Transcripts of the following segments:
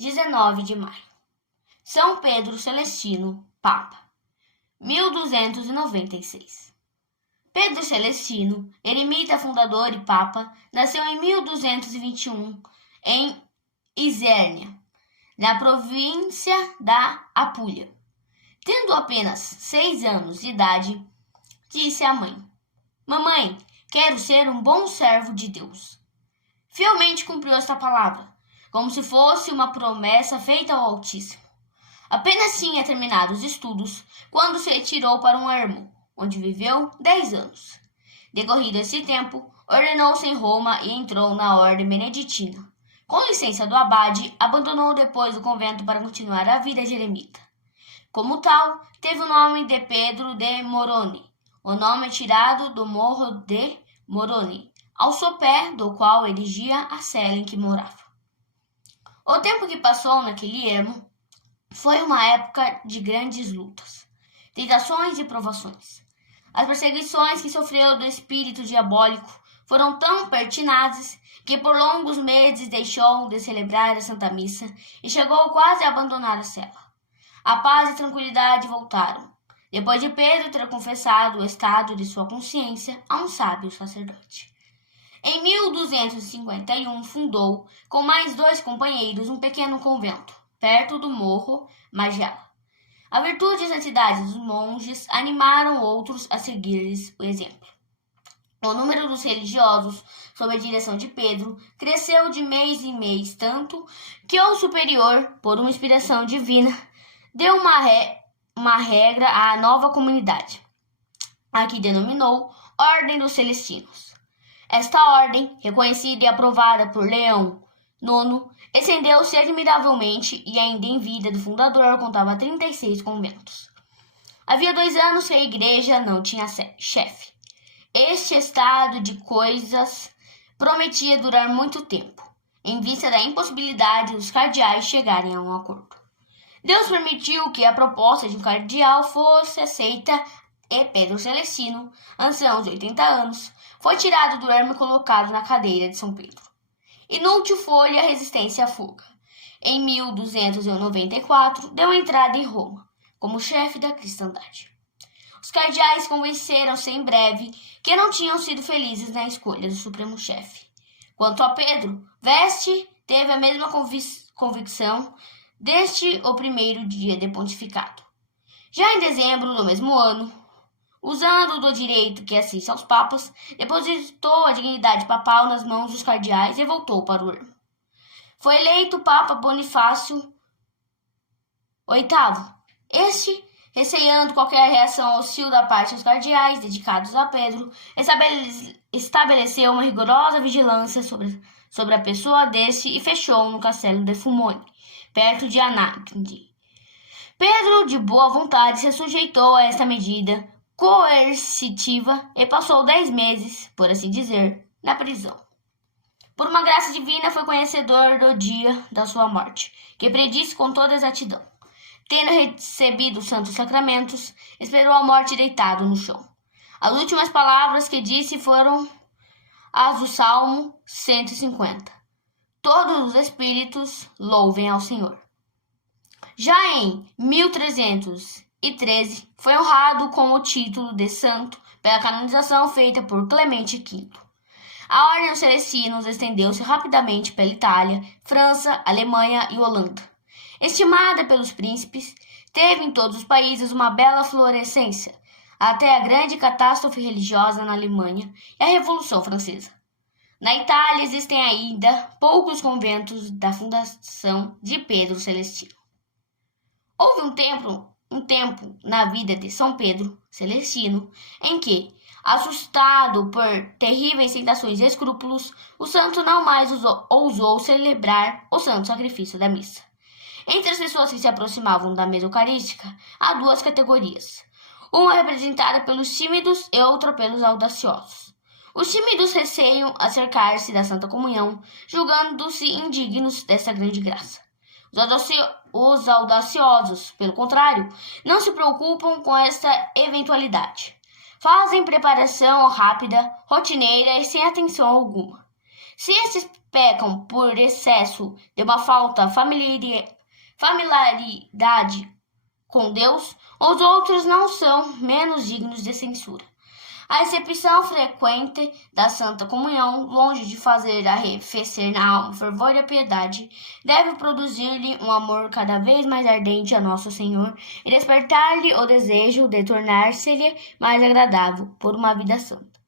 19 de maio. São Pedro Celestino, Papa, 1296. Pedro Celestino, eremita fundador e papa, nasceu em 1221 em Isernia, na província da Apulia. Tendo apenas 6 anos de idade, disse à mãe: "Mamãe, quero ser um bom servo de Deus." Fielmente cumpriu esta palavra, como se fosse uma promessa feita ao Altíssimo. Apenas tinha terminado os estudos quando se retirou para um ermo, onde viveu 10 anos. Decorrido esse tempo, ordenou-se em Roma e entrou na ordem beneditina. Com licença do abade, abandonou depois o convento para continuar a vida de eremita. Como tal, teve o nome de Pedro de Morone, o nome tirado do Morro de Morone, ao sopé do qual erigia a cela em que morava. O tempo que passou naquele ermo foi uma época de grandes lutas, tentações e provações. As perseguições que sofreu do espírito diabólico foram tão pertinazes que por longos meses deixou de celebrar a Santa Missa e chegou quase a abandonar a cela. A paz e a tranquilidade voltaram, depois de Pedro ter confessado o estado de sua consciência a um sábio sacerdote. Em 1251 fundou, com mais 2 companheiros, um pequeno convento, perto do Morro Magela. A virtude e a santidade dos monges animaram outros a seguir-lhes o exemplo. O número dos religiosos, sob a direção de Pedro, cresceu de mês em mês, tanto que o superior, por uma inspiração divina, deu uma regra à nova comunidade, a que denominou Ordem dos Celestinos. Esta ordem, reconhecida e aprovada por Leão IX, estendeu-se admiravelmente e ainda em vida do fundador contava 36 conventos. Havia 2 anos que a igreja não tinha chefe. Este estado de coisas prometia durar muito tempo, em vista da impossibilidade dos cardeais chegarem a um acordo. Deus permitiu que a proposta de um cardeal fosse aceita e Pedro Celestino, ancião de 80 anos, foi tirado do ermo e colocado na cadeira de São Pedro. Inútil foi a resistência à fuga. Em 1294, deu entrada em Roma, como chefe da cristandade. Os cardeais convenceram-se em breve que não tinham sido felizes na escolha do supremo chefe. Quanto a Pedro, Veste teve a mesma convicção desde o primeiro dia de pontificado. Já em dezembro do mesmo ano, usando do direito que assiste aos papas, depositou a dignidade papal nas mãos dos cardeais e voltou para o ermo. Foi eleito Papa Bonifácio VIII. Este, receando qualquer reação hostil da parte dos cardeais dedicados a Pedro, estabeleceu uma rigorosa vigilância sobre a pessoa deste e fechou no castelo de Fumone, perto de Anagni. Pedro, de boa vontade, se sujeitou a esta medida coercitiva e passou 10 meses, por assim dizer, na prisão. Por uma graça divina foi conhecedor do dia da sua morte, que predisse com toda exatidão. Tendo recebido os santos sacramentos, esperou a morte deitado no chão. As últimas palavras que disse foram as do Salmo 150. Todos os espíritos louvem ao Senhor. Já em 1313, foi honrado com o título de santo pela canonização feita por Clemente V. A Ordem dos Celestinos estendeu-se rapidamente pela Itália, França, Alemanha e Holanda. Estimada pelos príncipes, teve em todos os países uma bela florescência, até a grande catástrofe religiosa na Alemanha e a Revolução Francesa. Na Itália existem ainda poucos conventos da fundação de Pedro Celestino. Houve um tempo na vida de São Pedro Celestino em que, assustado por terríveis tentações e escrúpulos, o santo não mais ousou celebrar o santo sacrifício da missa. Entre as pessoas que se aproximavam da mesa eucarística, há 2 categorias, uma representada pelos tímidos e outra pelos audaciosos. Os tímidos receiam acercar-se da Santa Comunhão, julgando-se indignos dessa grande graça. Os audaciosos, pelo contrário, não se preocupam com esta eventualidade. Fazem preparação rápida, rotineira e sem atenção alguma. Se estes pecam por excesso de uma falta familiaridade com Deus, os outros não são menos dignos de censura. A recepção frequente da Santa Comunhão, longe de fazer arrefecer na alma o fervor e a piedade, deve produzir-lhe um amor cada vez mais ardente a Nosso Senhor e despertar-lhe o desejo de tornar-se-lhe mais agradável por uma vida santa.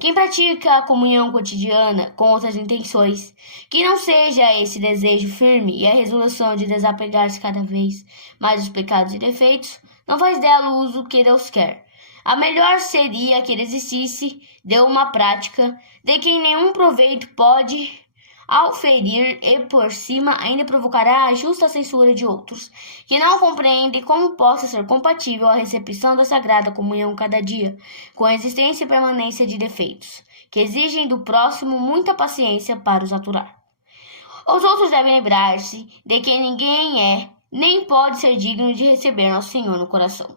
Quem pratica a comunhão cotidiana com outras intenções, que não seja esse desejo firme e a resolução de desapegar-se cada vez mais dos pecados e defeitos, não faz dela o uso que Deus quer. A melhor seria que ele existisse de uma prática de quem nenhum proveito pode auferir e por cima ainda provocará a justa censura de outros, que não compreendem como possa ser compatível a recepção da Sagrada Comunhão cada dia, com a existência e permanência de defeitos, que exigem do próximo muita paciência para os aturar. Os outros devem lembrar-se de que ninguém é, nem pode ser digno de receber Nosso Senhor no coração.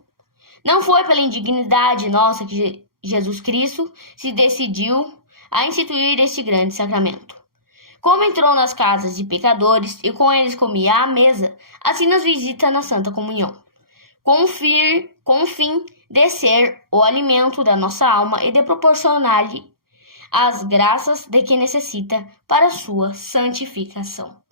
Não foi pela indignidade nossa que Jesus Cristo se decidiu a instituir este grande sacramento. Como entrou nas casas de pecadores e com eles comia à mesa, assim nos visita na Santa Comunhão, com o fim de ser o alimento da nossa alma e de proporcionar-lhe as graças de que necessita para sua santificação.